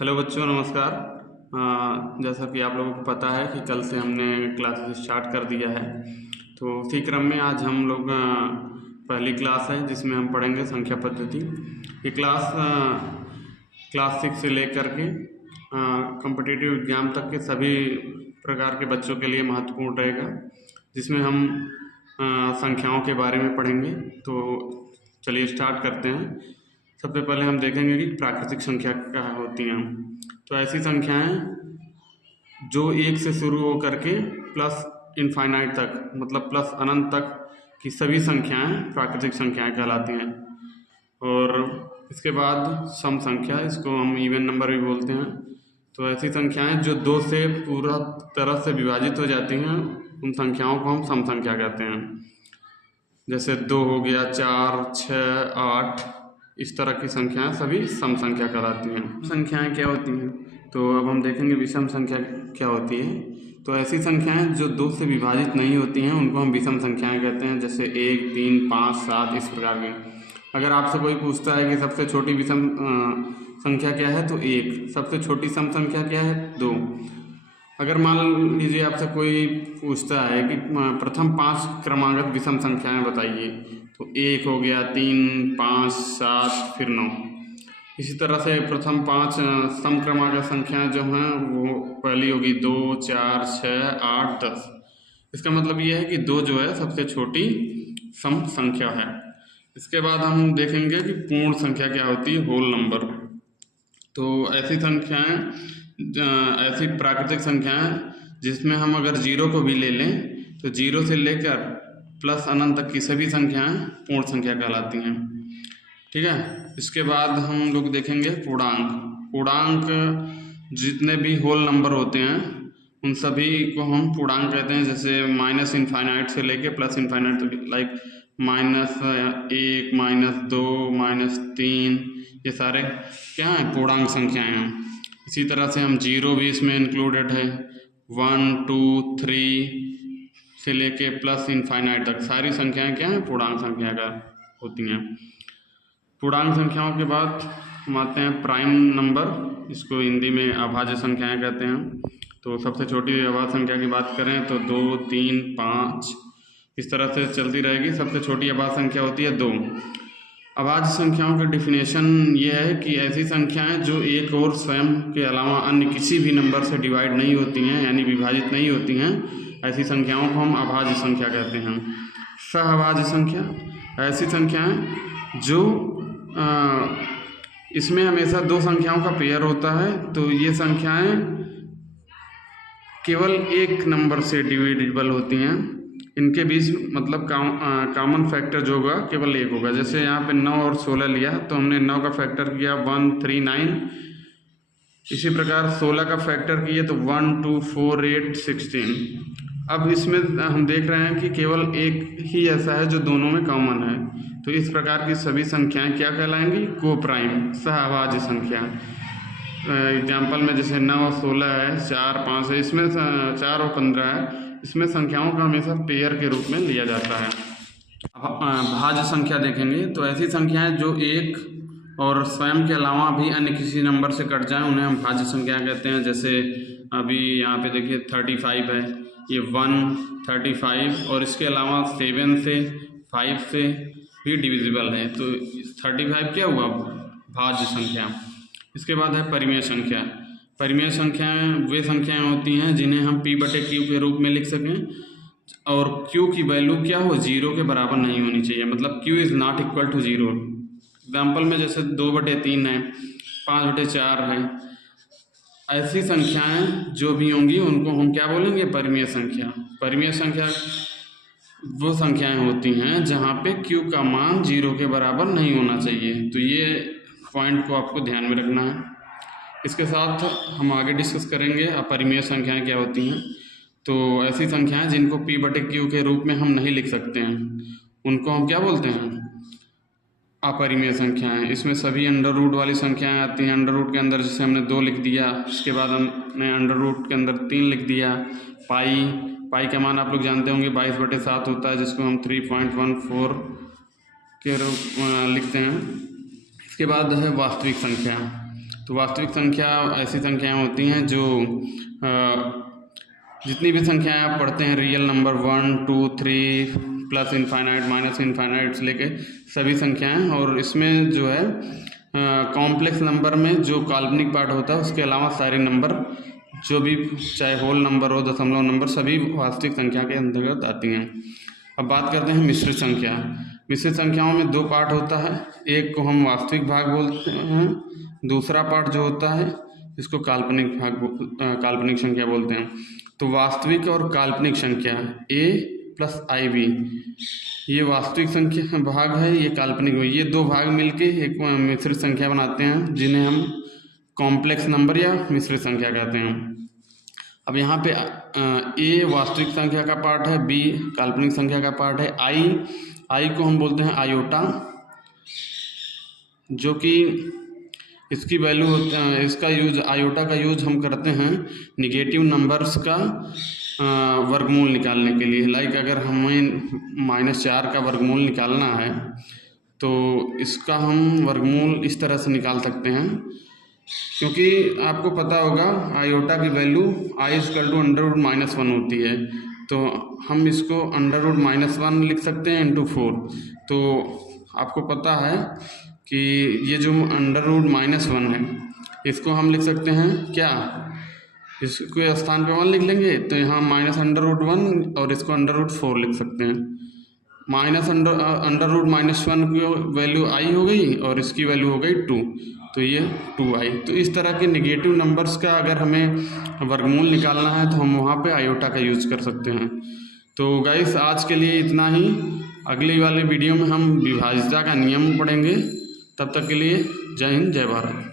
Hello बच्चों, नमस्कार। जैसा कि आप लोगों को पता है कि कल से हमने क्लासेस स्टार्ट कर दिया है। तो उसी क्रम में आज हम लोग पहली क्लास है जिसमें हम पढ़ेंगे संख्या पद्धति। ये क्लास 6 से लेकर के कॉम्पिटिटिव एग्ज़ाम तक के सभी प्रकार के बच्चों के लिए महत्वपूर्ण रहेगा, जिसमें हम संख्याओं के बारे में पढ़ेंगे। तो चलिए स्टार्ट करते हैं। सबसे पहले हम देखेंगे कि प्राकृतिक संख्या क्या होती हैं। तो ऐसी संख्याएं जो एक से शुरू हो करके प्लस इनफाइनाइट तक, मतलब प्लस अनंत तक की सभी संख्याएं प्राकृतिक संख्याएं कहलाती हैं। और इसके बाद सम संख्या, इसको हम इवन नंबर भी बोलते हैं। तो ऐसी संख्याएं जो 2 से पूरा तरह से विभाजित हो जाती हैं, उन संख्याओं को हम सम संख्या कहते हैं। जैसे 2 हो गया, 4, 6, 8, इस तरह की संख्याएं सभी सम संख्या कहलाती हैं। संख्याएं क्या होती हैं, तो अब हम देखेंगे विषम संख्या क्या होती है। तो ऐसी संख्याएं जो 2 से विभाजित नहीं होती हैं उनको हम विषम संख्याएं कहते हैं। जैसे 1, 3, 5, 7 इस प्रकार की। अगर आपसे कोई पूछता है कि सबसे छोटी विषम संख्या क्या है, तो 1। सबसे छोटी सम संख्या क्या है, 2। अगर मान लीजिए आपसे कोई पूछता है कि प्रथम 5 क्रमांगत विषम संख्याएं बताइए, तो 1 हो गया, 3, 5, 7, फिर 9। इसी तरह से प्रथम 5 सम क्रमांक संख्याएं जो हैं वो पहली होगी 2, 4, 6, 8, 10। इसका मतलब ये है कि 2 जो है सबसे छोटी सम संख्या है। इसके बाद हम देखेंगे कि पूर्ण संख्या क्या होती है, होल नंबर। तो ऐसी संख्याएं, ऐसी प्राकृतिक संख्याएं जिसमें हम अगर 0 को भी ले लें तो 0 से लेकर प्लस अनंत तक की सभी संख्याएं पूर्ण संख्या कहलाती हैं। ठीक है। इसके बाद हम लोग देखेंगे पूर्णांक। पूर्णांक जितने भी होल नंबर होते हैं उन सभी को हम पूर्णांक कहते हैं। जैसे माइनस इनफाइनाइट से लेके प्लस इनफाइनाइट तक, लाइक -1, -2, -3, ये सारे क्या हैं, पूर्णांक संख्याएं हैं। इसी तरह से हम 0 भी इसमें इंक्लूडेड है। 1, 2, 3 से लेके प्लस इनफाइनाइट तक सारी संख्याएं क्या हैं, पूर्णांक संख्या का होती हैं। पूर्णांक संख्याओं के बाद हम आते हैं प्राइम नंबर, इसको हिंदी में अभाज्य संख्याएं कहते हैं। तो सबसे छोटी अभाज्य संख्या की बात करें तो 2, 3, 5 इस तरह से चलती रहेगी। सबसे छोटी अभाज्य संख्या होती है 2। अभाज्य संख्याओं की डिफिनेशन ये है कि ऐसी संख्याएं जो एक और स्वयं के अलावा अन्य किसी भी नंबर से डिवाइड नहीं होती हैं, यानी विभाजित नहीं होती हैं, ऐसी संख्याओं को हम अभाज्य संख्या कहते हैं। सहअभाज्य संख्या, ऐसी संख्याएं जो इसमें हमेशा 2 संख्याओं का पेयर होता है। तो ये संख्याएं केवल एक नंबर से डिविजिबल होती हैं। इनके बीच मतलब कॉमन फैक्टर जो होगा केवल 1 होगा। जैसे यहाँ पे 9 और 16 लिया तो हमने 9 का फैक्टर किया 1, 3, 9। इसी प्रकार 16 का फैक्टर किए तो 1, 2, 4, 8, 16। अब इसमें हम देख रहे हैं कि केवल एक ही ऐसा है जो दोनों में कॉमन है। तो इस प्रकार की सभी संख्याएं क्या कहलाएंगी, कोप्राइम, सहअभाज्य संख्या। एग्जाम्पल में जैसे 9 और 16 है, 4, 5 है, इसमें 4 और 15 है। इसमें संख्याओं का हमेशा पेयर के रूप में लिया जाता है। भाज्य संख्या देखेंगे तो ऐसी संख्याएं जो एक और स्वयं के अलावा भी अन्य किसी नंबर से कट जाएं उन्हें हम भाज्य संख्या कहते हैं। जैसे अभी यहाँ पे देखिए 35 है, ये 1, 35 और इसके अलावा 7 से 5 से भी डिविजिबल है। तो 35 क्या हुआ, भाज्य संख्या। इसके बाद है परिमेय संख्या। परिमेय संख्याएं वे संख्याएं होती हैं जिन्हें हम P/Q के रूप में लिख सकें और Q की वैल्यू क्या हो, 0 के बराबर नहीं होनी चाहिए, मतलब Q is not equal to 0। Example में जैसे 2/3 है, 5/4 है। ऐसी संख्याएं जो भी होंगी उनको हम क्या बोलेंगे, परिमेय संख्या। परिमेय संख्या वो संख्याएं होती हैं जहाँ पे Q का मान 0 के बराबर नहीं होना चाहिए। तो ये पॉइंट को आपको ध्यान में रखना है। इसके साथ हम आगे डिस्कस करेंगे अपरिमेय संख्याएं क्या होती हैं। तो ऐसी संख्याएं जिनको P/Q के रूप में हम नहीं लिख सकते हैं उनको हम क्या बोलते हैं, अपरिमेय संख्याएं। इसमें सभी अंडर रूट वाली संख्याएं आती हैं। अंडर रूट के अंदर जैसे हमने 2 लिख दिया, उसके बाद हमने अंडर रूट के अंदर 3 लिख दिया। पाई का मान आप लोग जानते होंगे 22/7 होता है, जिसको हम 3.14 के रूप लिखते हैं। इसके बाद है वास्तविक संख्या। तो वास्तविक संख्या ऐसी संख्याएं होती हैं जो जितनी भी संख्याएं आप पढ़ते हैं, real number 1, 2, 3 plus infinite minus infinite से लेके सभी संख्याएं, और इसमें जो है कॉम्प्लेक्स नंबर में जो काल्पनिक पार्ट होता है उसके अलावा सारे नंबर जो भी, चाहे होल नंबर हो, दशमलव नंबर, सभी वास्तविक संख्या के अंतर्गत आती हैं। अब बात करते हैं मिश्रित संख्या। मिश्रित संख्याओं में दो पार्ट होता है, एक को हम वास्तविक भाग बोलते हैं, दूसरा पार्ट जो होता है इसको काल्पनिक संख्या बोलते हैं। तो वास्तविक और काल्पनिक संख्या a प्लस IB, ये वास्तविक संख्या भाग है, ये काल्पनिक है। ये दो भाग मिलके एक मिश्रित संख्या बनाते हैं जिन्हें हम कॉम्प्लेक्स नंबर या मिश्रित संख्या कहते हैं। अब यहाँ पे a वास्तविक संख्या का पार्ट है, b काल्पनिक संख्या का पार्ट है, i को हम बोलते हैं आयोटा, जो कि इसकी वैल्यू, इसका यूज, आयोटा का यूज हम करते हैं निगेटिव नंबर्स का वर्गमूल निकालने के लिए। लाइक अगर हमें -4 का वर्गमूल निकालना है तो इसका हम वर्गमूल इस तरह से निकाल सकते हैं, क्योंकि आपको पता होगा आयोटा की वैल्यू i=√-1 होती है, तो हम इसको √-1 लिख सकते हैं × 4। तो आपको पता है कि ये जो √-1 है इसको हम लिख सकते हैं क्या, इसको स्थान पे 1 लिख लेंगे तो यहाँ -√1 और इसको √4 लिख सकते हैं। √-1 की वैल्यू i हो गई और इसकी वैल्यू हो गई 2, तो ये 2i। तो इस तरह के निगेटिव नंबर्स का अगर हमें वर्गमूल निकालना है तो हम वहाँ पे आयोटा का यूज़ कर सकते हैं। तो गाइस आज के लिए इतना ही, अगली वाले वीडियो में हम विभाज्यता का नियम पढ़ेंगे। तब तक के लिए जय हिंद, जय भारत।